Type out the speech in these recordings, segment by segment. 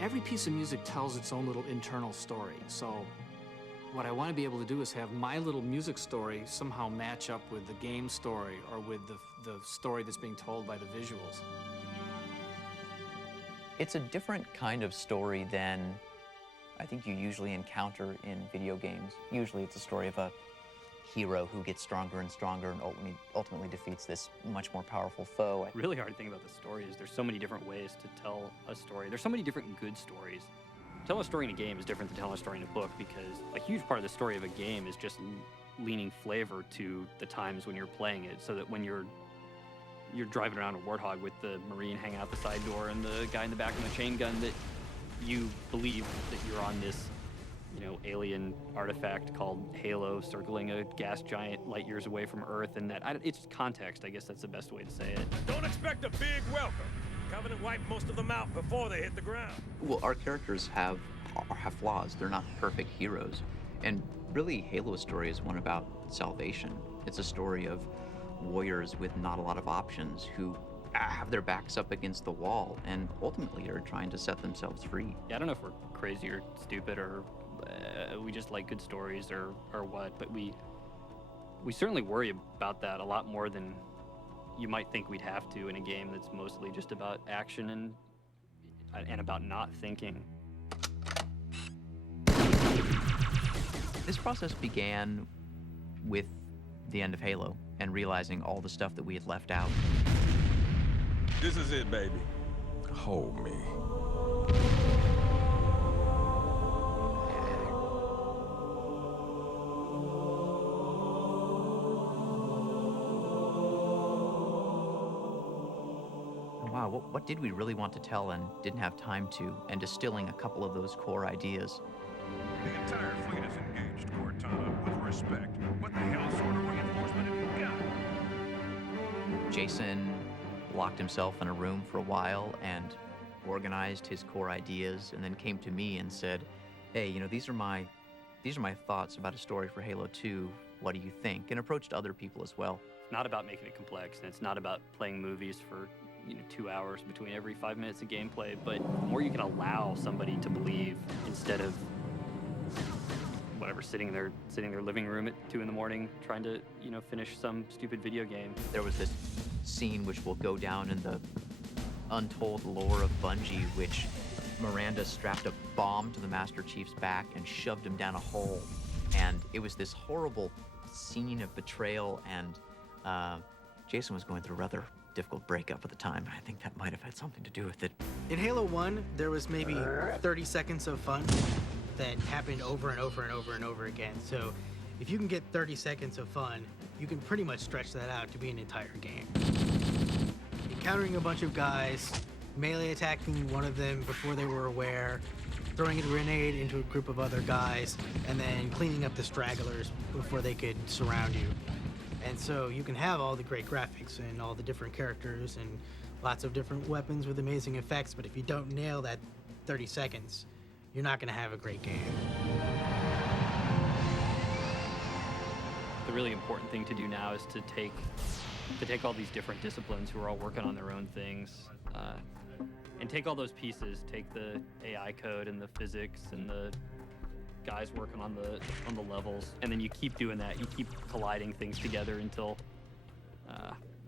Every piece of music tells its own little internal story. So what I want to be able to do is have my little music story somehow match up with the game story or with the story that's being told by the visuals. It's a different kind of story than I think you usually encounter in video games. Usually it's a story of a hero who gets stronger and stronger and ultimately defeats this much more powerful foe. Really hard thing about the story is there's so many different ways to tell a story. There's so many different good stories. Telling a story in a game is different than telling a story in a book, because a huge part of the story of a game is just leaning flavor to the times when you're playing it, so that when you're driving around a Warthog with the Marine hanging out the side door and the guy in the back with a chain gun, that you believe that you're on this, you know, alien artifact called Halo circling a gas giant light years away from Earth, and that it's context. I guess that's the best way to say it. Don't expect a big welcome. Covenant wiped most of them out before they hit the ground. Well, our characters have flaws. They're not perfect heroes. And really, Halo's story is one about salvation. It's a story of warriors with not a lot of options who have their backs up against the wall and ultimately are trying to set themselves free. Yeah, I don't know if we're crazy or stupid or we just like good stories or what, but we certainly worry about that a lot more than you might think we'd have to in a game that's mostly just about action and about not thinking. This process began with the end of Halo and realizing all the stuff that we had left out. This is it, baby. Hold me. Wow, what did we really want to tell and didn't have time to, and distilling a couple of those core ideas. The entire fleet is engaged, Cortana, with respect. What the hell sort of reinforcement have you got? Jason locked himself in a room for a while and organized his core ideas, and then came to me and said, hey, you know, these are my thoughts about a story for Halo 2. What do you think? And approached other people as well. It's not about making it complex, and it's not about playing movies for 2 hours between every 5 minutes of gameplay, but the more you can allow somebody to believe instead of whatever, sitting in their living room at 2 in the morning trying to, finish some stupid video game. There was this scene which will go down in the untold lore of Bungie, which Miranda strapped a bomb to the Master Chief's back and shoved him down a hole. And it was this horrible scene of betrayal, and Jason was going through a rather difficult breakup at the time. I think that might have had something to do with it. In Halo 1, there was maybe 30 seconds of fun that happened over and over and over and over again. So if you can get 30 seconds of fun, you can pretty much stretch that out to be an entire game. Encountering a bunch of guys, melee attacking one of them before they were aware, throwing a grenade into a group of other guys, and then cleaning up the stragglers before they could surround you. And so you can have all the great graphics and all the different characters and lots of different weapons with amazing effects, but if you don't nail that 30 seconds, you're not going to have a great game. The really important thing to do now is to take all these different disciplines who are all working on their own things, and take all those pieces, take the AI code and the physics and the guys working on the levels, and then you keep doing that. You keep colliding things together until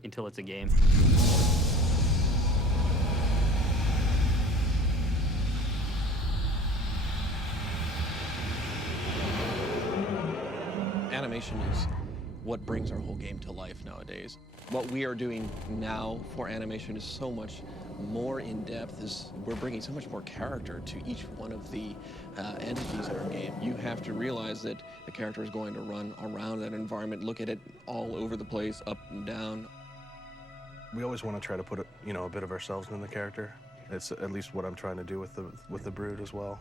it's a game. Animation is what brings our whole game to life nowadays. What we are doing now for animation is so much more in depth is we're bringing so much more character to each one of the entities in our game. You have to realize that the character is going to run around that environment, look at it all over the place, up and down. We always want to try to put a bit of ourselves in the character. It's at least what I'm trying to do with the Brood as well.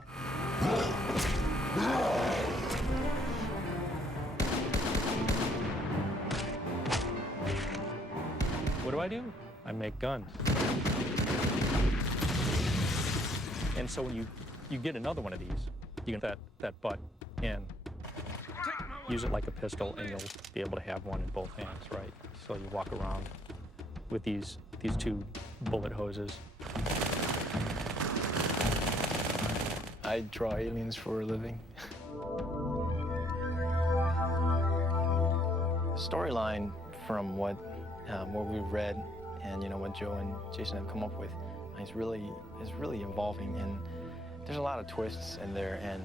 What do? I make guns. And so when you get another one of these, you get that butt and use it like a pistol, and you'll be able to have one in both hands, right? So you walk around with these two bullet hoses. I draw aliens for a living. The storyline from what we've read and what Joe and Jason have come up with is really evolving, and there's a lot of twists in there, and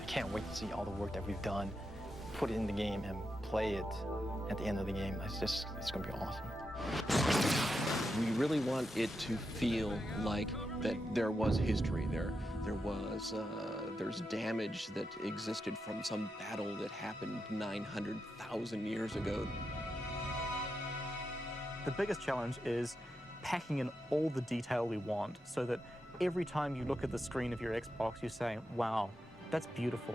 I can't wait to see all the work that we've done, put it in the game and play it at the end of the game. It's gonna be awesome. We really want it to feel like that there was history there. There's damage that existed from some battle that happened 900,000 years ago. The biggest challenge is packing in all the detail we want so that every time you look at the screen of your Xbox, you say, wow, that's beautiful.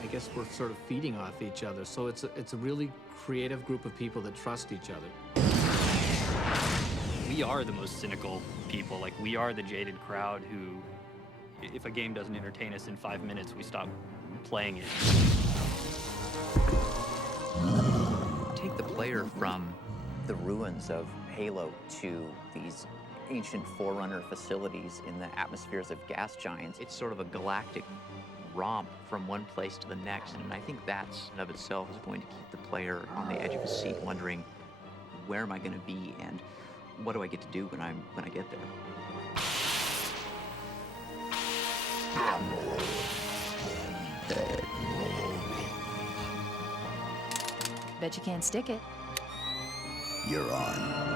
I guess we're sort of feeding off each other, so it's a really creative group of people that trust each other. We are the most cynical people. Like, we are the jaded crowd who, if a game doesn't entertain us in 5 minutes, we stop playing it. Take the player from the ruins of Halo to these ancient Forerunner facilities in the atmospheres of gas giants. It's sort of a galactic romp from one place to the next, and I think that's in of itself is going to keep the player on the edge of his seat, wondering, where am I going to be, and what do I get to do when I get there? Bet you can't stick it. You're on.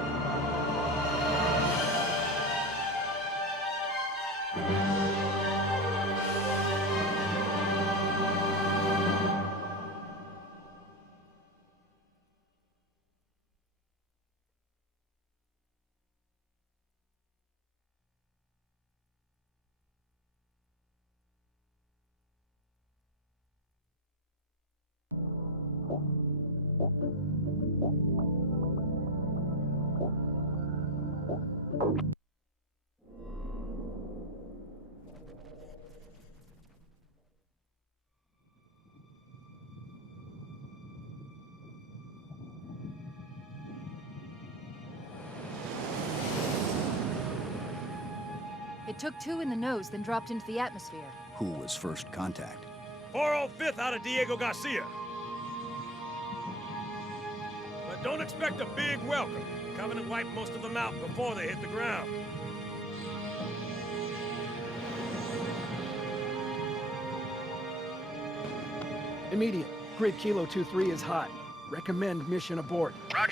It took 2 in the nose, then dropped into the atmosphere. Who was first contact? 405th out of Diego Garcia. But don't expect a big welcome. Covenant wiped most of them out before they hit the ground. Immediate. Grid Kilo 2-3 is hot. Recommend mission abort. Roger.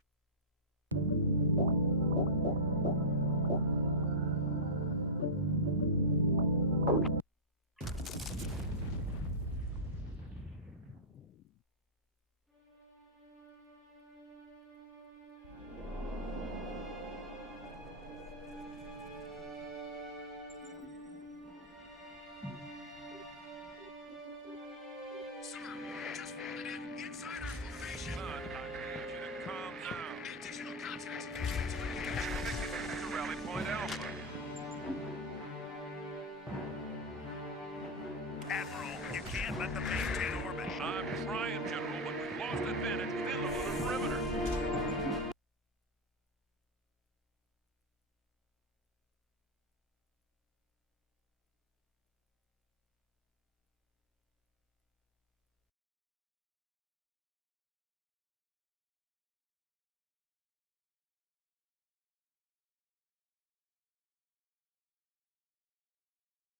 I'm trying, General, but we've lost advantage. Fill on the perimeter.